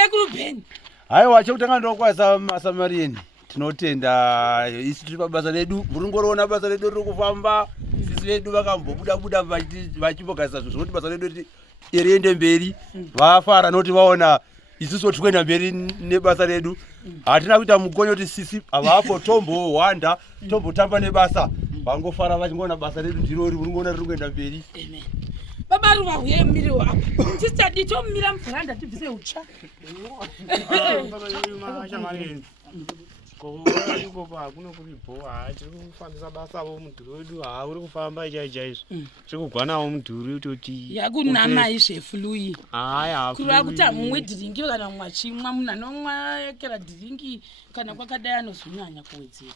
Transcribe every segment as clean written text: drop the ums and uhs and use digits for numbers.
Sekuru Ben. Haiwa chekutanga ndokwaisa masamarieni. Tinotenda isi tiri pabasa redu. Murungoroona basa redu riri kufamba. Sisi vedu vakambobuda vachimbogaisa zvekuti basa redu riende mberi. Vafara noti vaona isusu tikuenda mberi nebasa redu. Hatina kuita mukonyo kuti sisi avapo tombo wanda tombo tamba nebasa. Vangofara vachingoona basa redu ndiro ringoona riri kuenda mberi. Amen. Baba Ruva uye miri wako. Sister Dito mira mfuranda tibvise ucha. Kopa kuno kuri boa tiri kufambisa basa vo mudhuri wedu uri kufamba chaizvo tiri kugwanawo mudhuri utoti yakunama izveFlue haya kureva kuti hamumwe dhiringi kana mwachimwa munhu anomwa yakera dhiringi kana kwakadai anozonyanya kuwedzera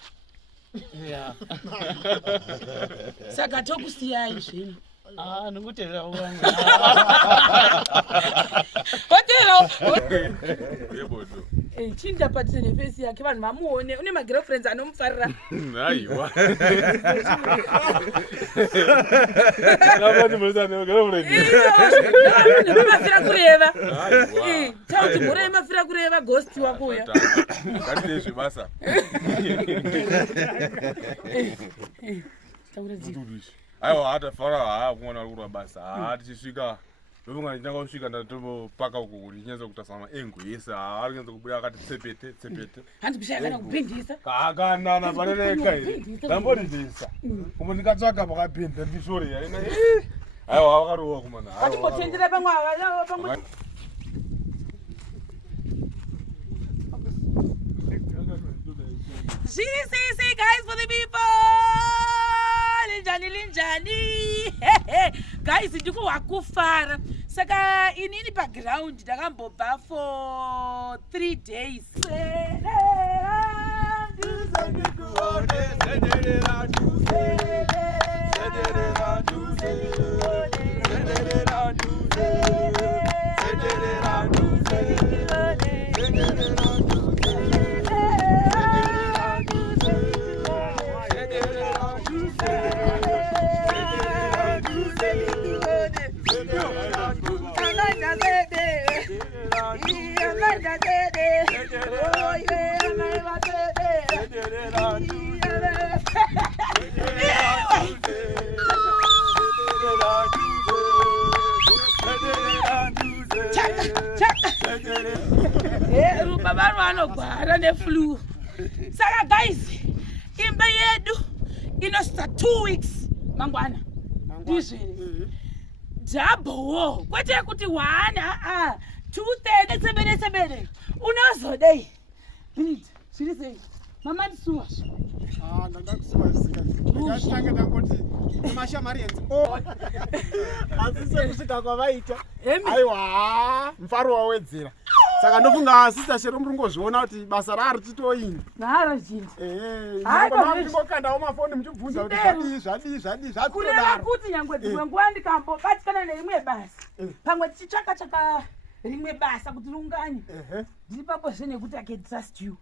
saka tokusiyai zvino nongotevera uvangu hotero chindapatise nefesi yake vanhu vamuone une magirlfriends anomufarira aiwa mafira kureva tauti mhora yemafira kureva ghosti wako uya zvebasa aiwa hatafara haakuona kurwa basa hatichisvika ndovunga ndinanga kusvika ndatopaka uko kuti chinyanza kutasama engo yese arikenza kubuya akati tsepete handibishakana kupindisa kakanana paneneka ndambonindisa kumbe ndikatsvaga pakapinda ndisore yaina aiwa vakarowa kumana atimbotendera pamwe pamwe Zini sisi guys for the people. Linjani. Guys, ndiko wakufara. Saka inini pa ground ndakambobva for 3 days. Ruva vanhu vanogwara neFlue. Saka guys, imba yedu inosvika 2 weeks mangwana. Ndizvere. Double. Kwete kuti 1 2 7 unozodei. Binit, zviri sei? Mama ndisuwa. Ndakusuwa zvisika. Ndakatanga ndangoti nemashamarienzi. Asise kusvika kwavaita. Aiwa, mfaro wawedzera. Saka ndofunga sister Shero murungozviona kuti basa rari titoini. Nahara chindi. Ndingokandawo mafoni muchibvunza kuti zvadii kureva kuti nyangwe dzimwe nguva ndikambobatikana nerimwe basa. Pamwe tichitsvaka rimwe basa kuti riunganye. Ndiri papozve nekuti I can trust you.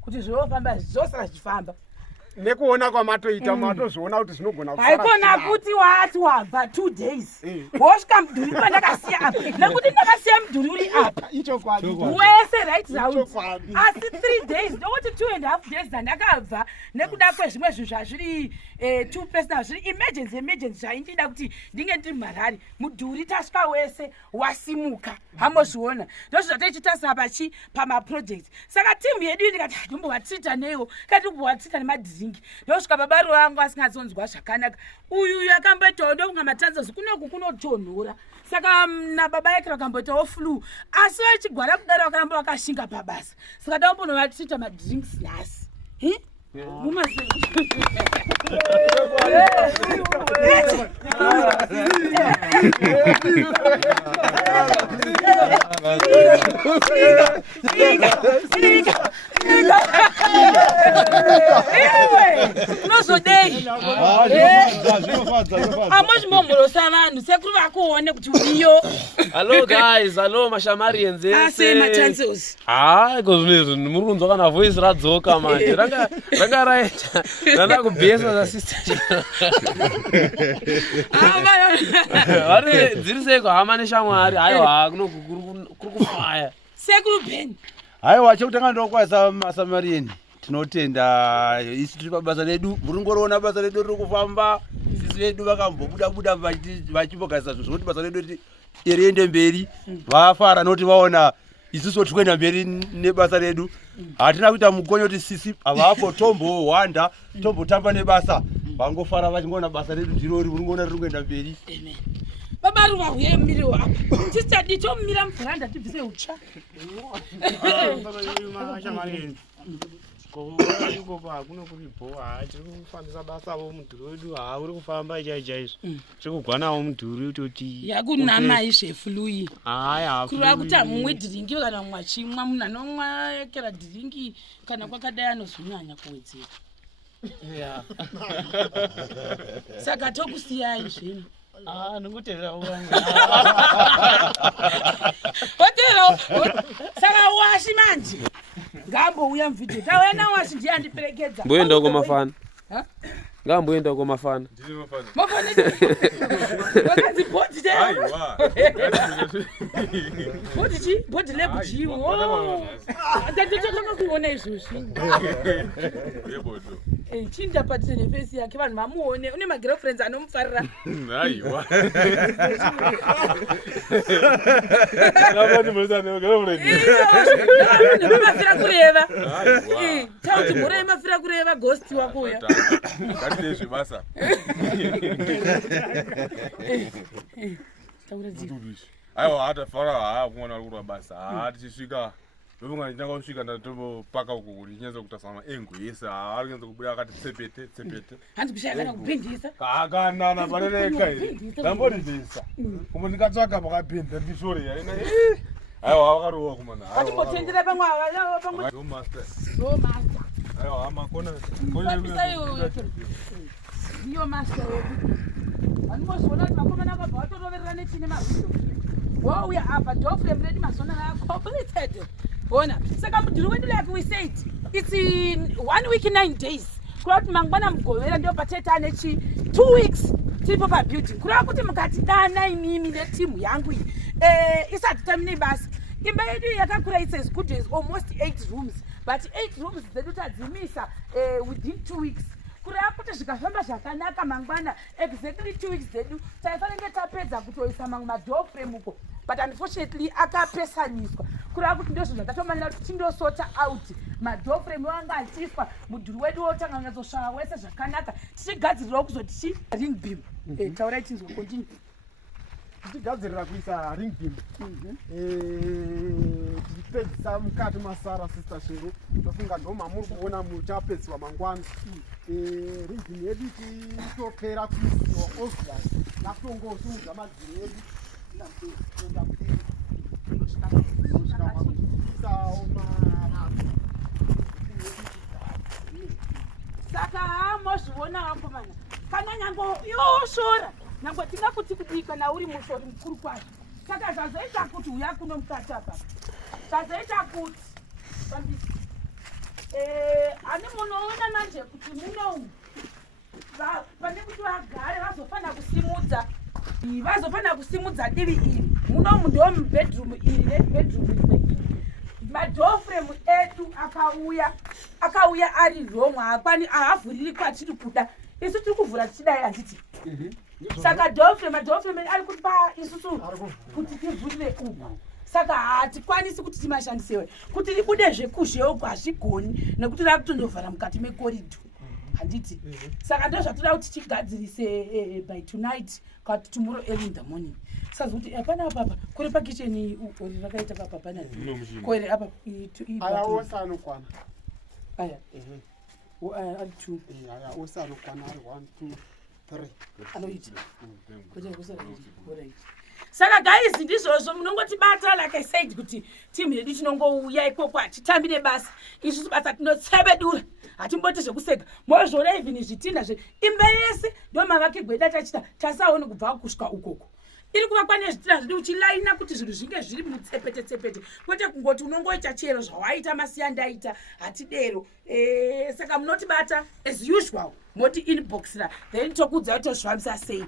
Kuti zvinofamba zvosara zvichifamba. Nekuona kwamatoita matozviona kuti zvinogona kufara. Haikona kuti wati wabva 2 days. Wosvika mudhuri pandakasiya apa. Nekuti ndakasiya mudhuri uri apa. Ichokwadi. Wese right round. Asi 3 days ndokuti 2.5 days ndakabva nekuda kwezvimwe zvinhu zvazviri two personal zviri emergency zvaindida kuti ndinge ndiri mharari. Mudhuri tasvika wese wasimuka. Hamozviona. Ndozvatichitasira pachi pamaprojects. Saka timu yedu ndikati ndombovatrita neyo. Kati kumbovatrita nemadhiringi. Ndosvika baba vangu asingazonzwa zvakanaka. Uyu akamboitawo ndokunga matanzas kunoku kunotonhora. Saka nababa yake vakamboitawo Flue. Asi vachigwara kudaro vakaramba vakashinga pabasa. Saka ndambonovatrita madrinks nhasi. Amozvimomhorosa vanhu sekuru vakuone kuti uriyo. Hello guys, hello mashamarienzi ese. Ase machances. Kozvinezvi muri kunzwa kana voice radzoka manje. Ranga raita. Ndanda kubhesa za sister. Ari dziri seko hama neshamwari. Aiwa kuri kufaya. sekuru Ben. Haiwa chekutanga ndokwaisa masamariyeni. Tinotenda isi tiri pabasa ledu. Muri ngoroona basa ledu riri kufamba. Sisi vedu vakambobuda vachimbogaisa zvinhu zvokuti basa ledu riende mberi. Vafara noti vaona isusu tikuenda mberi nebasa redu. Hatina kuita mugonyo kuti sisi avapo tombohwanda tombotamba nebasa. Vangofara vachingoona basa redu ndirori muri ngoona riri kuenda mberi. Amen. Baba Ruva uye mumiriwo apa. Tisati tomira mubharanda tibvise utsva. Kopa kuno kuripo tiri kufambisa basa vo mudhuri wedu uri kufamba chaizvo tiri kugwanawo mudhuri utoti yakunama izveflui haya kureva kuti hamumwe dhiringi kana mwachimwa munhu anomwa ekera dhiringi kana kwakadai anozonyanya kuwedzera saka tokusiyai zvino ndingutevera hotero saka washi manje ngambouya muvhidhio tauya nawashi ndiye andiperekedza mboenda kwamafana ngamboenda kwamafana wakanzi bhodhi bhodhi lebujiwo tatototoma kuona izvozvi chii ndapatisa nefesi yake vanhu vamuone une magirlfriends anomufarira nemafira kureva tauti mhora yemafira kureva ghosti wakuya basa aiwa hatafara kuona kurwa basa tichisvika ndovunga nditanga kusvika ndatombopaka uko kuti chinyanza kutasama engwese arikenza kubuda akati tsepete handikushaya kana kupindisa kakanana paneneka ndambonizisa kumbe ndikatsvaga pakapinda ndishore yaina aiwa wakarowa kumana watimbotendera pamwe aiwa makona ndiyo master wedu vanimozviona kuti vakomana vabva vatoroverera nechine mahwindo wauya apa dofrem redu mazona completed bona saka mudhuri wedu like we said it's in 1 week 9 days kureva kuti mangwana mugovera ndio patete ane 2 weeks tiripo pabuilding kureva kuti mukati dana imimi netimu yangu iyi isati tamine basa imba yedu yakakura it's as good as almost 8 rooms but 8 rooms dzedu tadzimisa within 2 weeks kureva kuti zvikafamba zvakanaka mangwana exactly 2 weeks dzedu taifanenge tapedza kutoisa mamwe madoframe uko but unfortunately akapesaniswa kureva kuti ndozvo zvatatomanira kuti tindosota out madoframe wanga achiiswa mudhuri wedu wotanga kunyatsosvava wese zvakanaka tichigadzirirawo kuzoti ringbeam taurai chinzwa continue tichigadzirira kuisa ringbeam tichipedzisa mukati masara sister shero tofunga ndoma muri kuona muchapedziswa mangwana ringbeam yedu titopera kuisiwa obvious nakutongosunudza madziro edu saka hamozviona vakomana kana nyange yoshora nyange tingakuti kudika nauri mushori mukuru kwazvo saka zvazoita kuti uya kuno mukati apa zvazoita kuti ani munoona manje kuti muno pane kuti vagare vazofana kusimudza divi iri munomu ndo mubedroom iri nebedroom rimwe madoframe edu akauya ari romwe haavhuriri kwatiri kuda isu tiri kuvhura tichidai handiti saka madoframe ari kupa isusu kuti tivhurire uku saka hatikwanisi kuti timashandisewe kuti ribude zvekuzveuko hazvigoni nekuti rava kutonovhara mukati mekorido handiti saka ndo zvatoda kuti tichigadzirise by tonight kana kuti tomorrow early in the morning sazokuti apana apapa kuri pakicheni ori rakaita papa pana koere apa aya ose anokwana aya ari 2 aya ose anokwana ari 1 2 3 anoiti saka guys ndizvozvo munongotibata like I said kuti timu yedu tinongouya ikoko hatitambi nebasa isusu basa tinotsebedura hatimboti zvekuseka mozvona even zvitinha imba yese ndo mavakigweda tachita tasaoni kubva kusvika ukoko iri kuvakwa nezvitinha zvedu uchilaina kuti zvinhu zvinge zviri mutsepete kwete kungoti unongoita chero zvawaita masiya ndaita hatidero saka munotibata as usual moti inbox ra then tokudza tozvifambisa sei